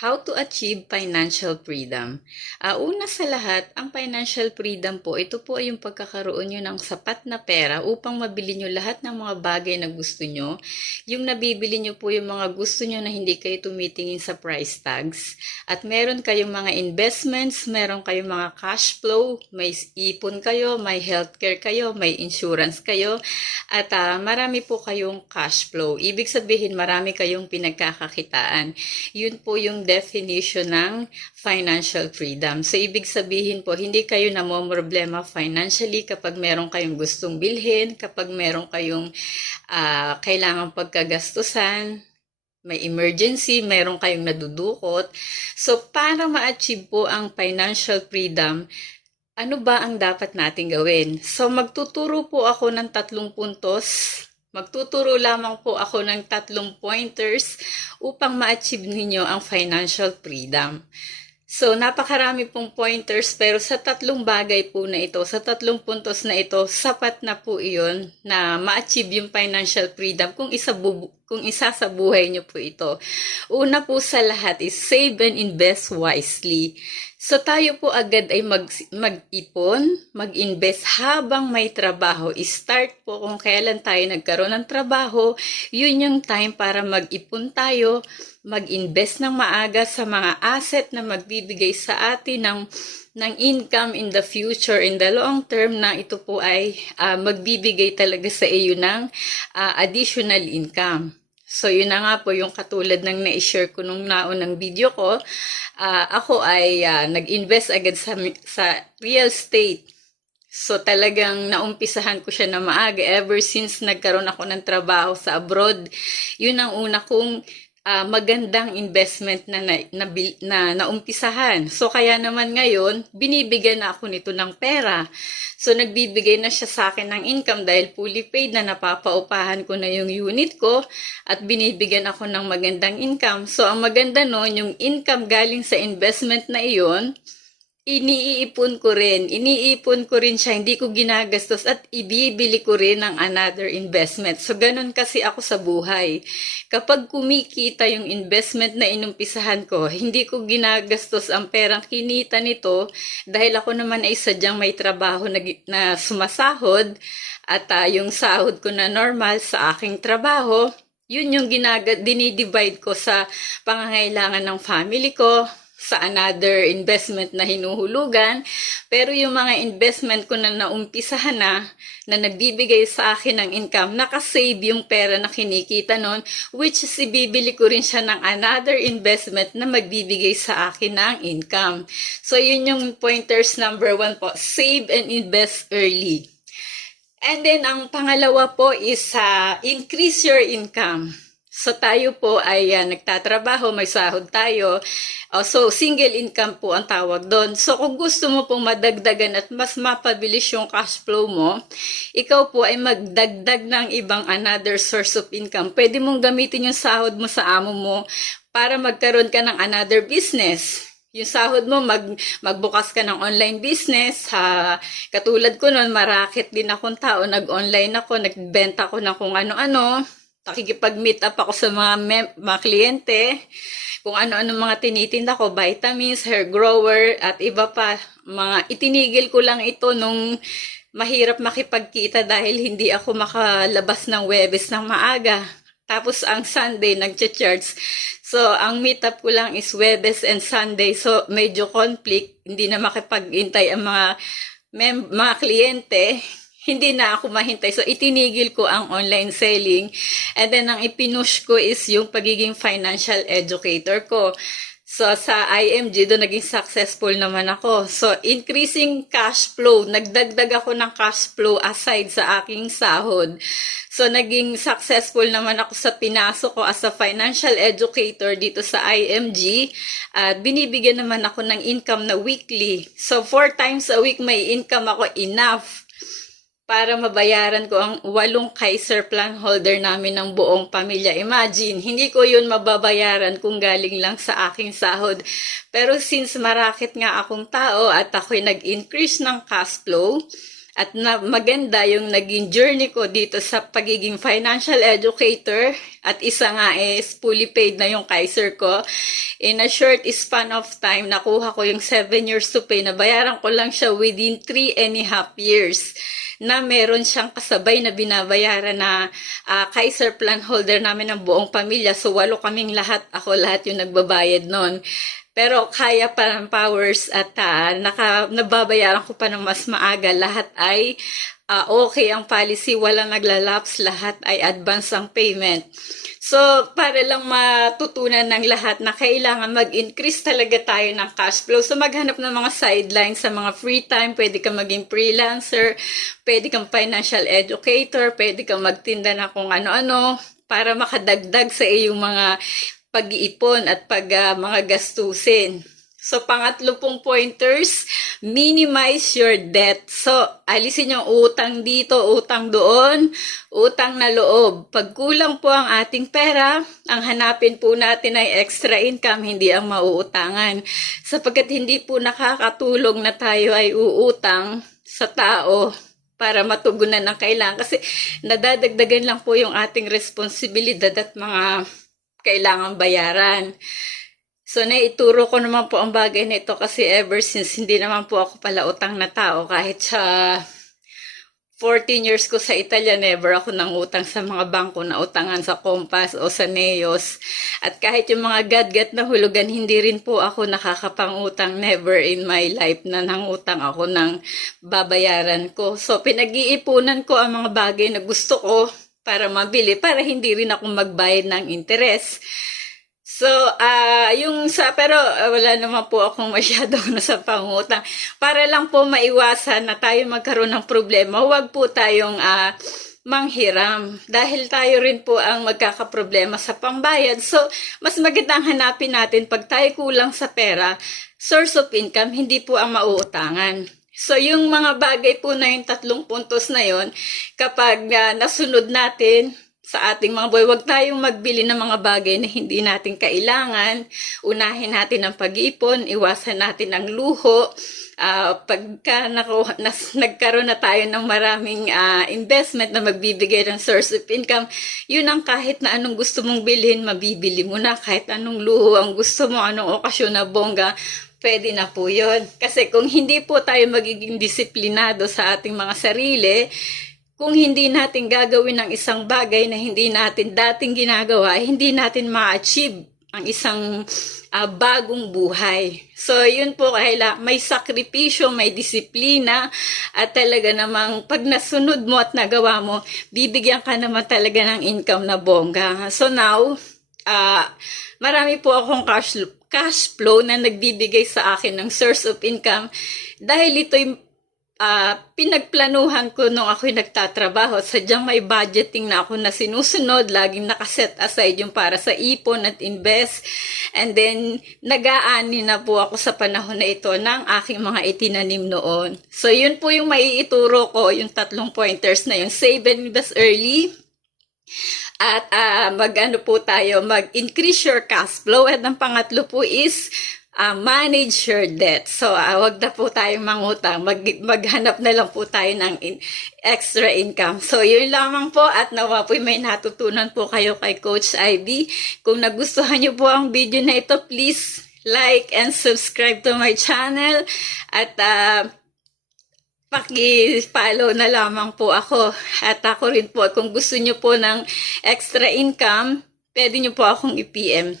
How to achieve financial freedom? Una sa lahat, ang financial freedom po, ito po ay yung pagkakaroon nyo ng sapat na pera upang mabili nyo lahat ng mga bagay na gusto nyo. Yung nabibili nyo po yung mga gusto nyo na hindi kayo tumitingin sa price tags. At meron kayong mga investments, meron kayong mga cash flow, may ipon kayo, may healthcare kayo, may insurance kayo, at marami po kayong cash flow. Ibig sabihin, marami kayong pinagkakakitaan. Yun po yung definition ng financial freedom. So, ibig sabihin po, hindi kayo namomroblema financially kapag meron kayong gustong bilhin, kapag meron kayong kailangang pagkagastusan, may emergency, meron kayong nadudukot. So, para ma-achieve po ang financial freedom, ano ba ang dapat natin gawin? So, magtuturo po ako ng 3 puntos. Magtuturo lamang po ako ng 3 pointers upang ma-achieve ninyo ang financial freedom. So, napakarami pong pointers pero sa 3 bagay po na ito, sa 3 puntos na ito, sapat na po iyon na ma-achieve yung financial freedom kung isa sa buhay nyo po ito. Una po sa lahat is save and invest wisely. So tayo po agad ay mag-ipon, mag-invest habang may trabaho. I-start po kung kailan tayo nagkaroon ng trabaho, yun yung time para mag-ipon tayo, mag-invest ng maaga sa mga asset na magbibigay sa atin ng income in the future, in the long term, na ito po ay magbibigay talaga sa iyo ng additional income. So, yun na nga po yung katulad ng na-share ko nung naunang video ko. Ako ay nag-invest agad sa real estate. So, talagang naumpisahan ko siya na maaga ever since nagkaroon ako ng trabaho sa abroad. Yun ang una kong magandang investment na naumpisahan. So, kaya naman ngayon, binibigyan na ako nito ng pera. So, nagbibigay na siya sa akin ng income dahil fully paid na napapaupahan ko na yung unit ko at binibigyan ako ng magandang income. So, ang maganda nun, yung income galing sa investment na iyon, iniipon ko rin siya, hindi ko ginagastos at ibibili ko rin ng another investment. So, ganun kasi ako sa buhay. Kapag kumikita yung investment na inumpisahan ko, hindi ko ginagastos ang perang kinita nito dahil ako naman ay sadyang may trabaho na sumasahod at yung sahod ko na normal sa aking trabaho, yun yung dinidivide ko sa pangangailangan ng family ko, sa another investment na hinuhulugan. Pero yung mga investment ko na naumpisahan na nagbibigay sa akin ng income, nakasave yung pera na kinikita nun, which is ibibili ko rin siya ng another investment na magbibigay sa akin ng income. So, yun yung pointers number 1 po, save and invest early. And then, ang pangalawa po is increase your income. So, tayo po ay nagtatrabaho, may sahod tayo. So, single income po ang tawag doon. So, kung gusto mo pong madagdagan at mas mapabilis yung cash flow mo, ikaw po ay magdagdag ng ibang another source of income. Pwede mong gamitin yung sahod mo sa amo mo para magkaroon ka ng another business. Yung sahod mo, magbukas ka ng online business. Katulad ko noon, marakit din akong tao. Nag-online ako, nagbenta ko ng kung ano-ano. Nakikipag-meet up ako sa mga kliyente, kung ano-ano mga tinitinda ko, vitamins, hair grower, at iba pa. Itinigil ko lang ito nung mahirap makipagkita dahil hindi ako makalabas ng Huwebes ng maaga. Tapos ang Sunday, nagcha-charge. So, ang meet up ko lang is Huwebes and Sunday. So, medyo conflict. Hindi na makipag-intay ang mga kliyente. Hindi na ako mahintay. So, itinigil ko ang online selling. And then, ang ipinush ko is yung pagiging financial educator ko. So, sa IMG, doon naging successful naman ako. So, increasing cash flow. Nagdagdag ako ng cash flow aside sa aking sahod. So, naging successful naman ako sa pinasok ko as a financial educator dito sa IMG. At binibigyan naman ako ng income na weekly. So, 4 times a week may income ako, enough para mabayaran ko ang 8 Kaiser plan holder namin ng buong pamilya. Imagine, hindi ko yun mababayaran kung galing lang sa aking sahod. Pero since marakit nga akong tao at ako'y nag-increase ng cash flow, at maganda yung naging journey ko dito sa pagiging financial educator, at isa nga is fully paid na yung Kaiser ko, in a short span of time, nakuha ko yung 7 years to pay. Nabayaran ko lang siya within 3.5 years na meron siyang kasabay na binabayaran na Kaiser plan holder namin ng buong pamilya. So, 8 kaming lahat. Ako lahat yung nagbabayad nun. Pero kaya pa ng powers at nababayaran ko pa ng mas maaga. Lahat ay okay ang policy, walang naglalapse, lahat ay advance ang payment. So, para lang matutunan ng lahat na kailangan mag-increase talaga tayo ng cash flow. So, maghanap ng mga sidelines sa mga free time. Pwede kang maging freelancer, pwede kang financial educator, pwede kang magtinda na kung ano-ano para makadagdag sa iyong mga pag-iipon at mga gastusin. So, pangatlo pong pointers, minimize your debt. So, alisin yung utang dito, utang doon, utang na loob. Pag kulang po ang ating pera, ang hanapin po natin ay extra income, hindi ang mauutangan. Sapagkat hindi po nakakatulong na tayo ay uutang sa tao para matugunan ang kailangan. Kasi nadadagdagan lang po yung ating responsibilidad at mga kailangang bayaran. So, naituro ko naman po ang bagay na ito kasi ever since hindi naman po ako pala utang na tao. Kahit sa 14 years ko sa Italia, never ako nangutang sa mga bangko na utangan sa Compass o sa Neos. At kahit yung mga gadget na hulugan, hindi rin po ako nakakapangutang. Never in my life na nangutang ako ng babayaran ko. So, pinag-iipunan ko ang mga bagay na gusto ko para mabili, para hindi rin ako magbayad ng interest. So, pero wala naman po akong masyadong nasa pangutang. Para lang po maiwasan na tayo magkaroon ng problema, huwag po tayong manghiram. Dahil tayo rin po ang magkakaproblema sa pambayad. So, mas magandang hanapin natin pag tayo kulang sa pera, source of income, hindi po ang mauutangan. So, yung mga bagay po na yung 3 puntos na yon, kapag nasunod natin sa ating mga buhay, huwag tayong magbili ng mga bagay na hindi natin kailangan. Unahin natin ang pag-iipon, iwasan natin ang luho. Pagka nagkaroon na tayo ng maraming investment na magbibigay ng source of income, yun ang kahit na anong gusto mong bilhin, mabibili mo na. Kahit anong luho ang gusto mo, anong okasyon na bongga, pwede na po yun. Kasi kung hindi po tayo magiging disiplinado sa ating mga sarili, kung hindi natin gagawin ang isang bagay na hindi natin dating ginagawa, hindi natin ma-achieve ang isang bagong buhay. So, yun po, may sakripisyo, may disiplina, at talaga namang pag nasunod mo at nagawa mo, bibigyan ka naman talaga ng income na bongga. So now, marami po akong cash flow na nagbibigay sa akin ng source of income dahil ito'y pinagplanuhan ko nung ako'y nagtatrabaho. Sadyang may budgeting na ako na sinusunod, laging nakaset aside yung para sa ipon at invest. And then, nag-aani na po ako sa panahon na ito ng aking mga itinanim noon. So, yun po yung maiituro ko, yung 3 pointers na yun. Save and invest early. At mag-increase your cash flow. At ang pangatlo po is manage your debt. So, wag na po tayong mangutang. Maghanap na lang po tayo ng extra income. So, yun lamang po at nawa po may natutunan po kayo kay Coach Ivy. Kung nagustuhan niyo po ang video na ito, please like and subscribe to my channel. At paki-follow na lamang po ako. At ako rin po, kung gusto nyo po ng extra income, pwede nyo po akong i-PM.